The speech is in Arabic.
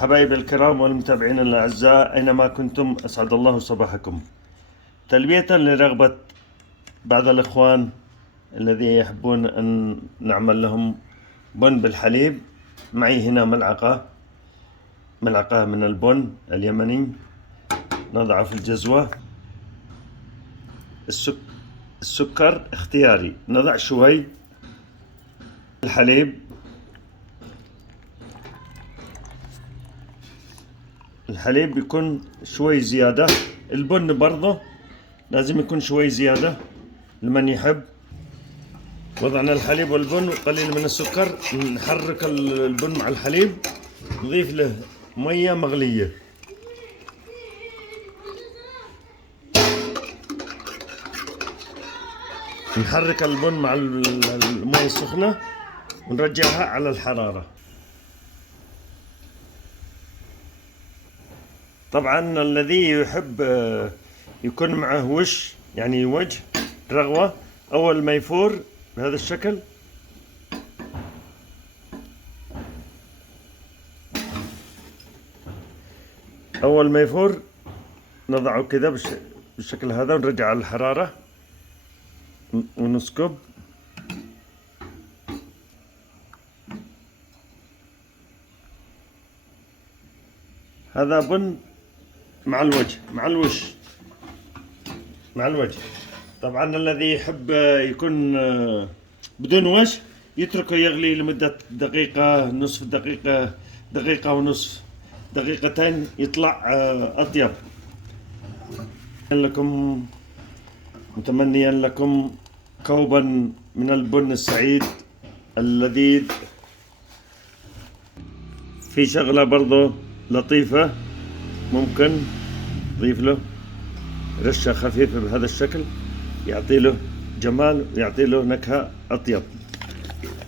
حبايب الكرام والمتابعين الأعزاء أينما كنتم أسعد الله صباحكم. تلبية لرغبة بعض الإخوان الذين يحبون أن نعمل لهم بن بالحليب، معي هنا ملعقة من البن اليمني نضعه في الجزوة. السكر اختياري، نضع شوي الحليب يكون شوي زيادة، البن برضه لازم يكون شوي زيادة لمن يحب. وضعنا الحليب والبن وقليل من السكر، نحرك البن مع الحليب، نضيف له مية مغلية، نحرك البن مع المية السخنة ونرجعها على الحرارة. طبعا الذي يحب يكون معه وش، يعني وجه رغوة، أول ما يفور بهذا الشكل نضعه كذا بالشكل هذا ونرجع على الحرارة ونسكب. هذا بن مع الوجه. طبعا الذي يحب يكون بدون وجه يتركه يغلي لمدة دقيقة، نصف دقيقة، دقيقة ونصف، دقيقتين، يطلع أطيب. متمنيا لكم كوبا من البن السعيد اللذيذ. في شغلة برضو لطيفة، ممكن نضيف له رشة خفيفة بهذا الشكل، يعطي له جمال ويعطي له نكهة أطيب.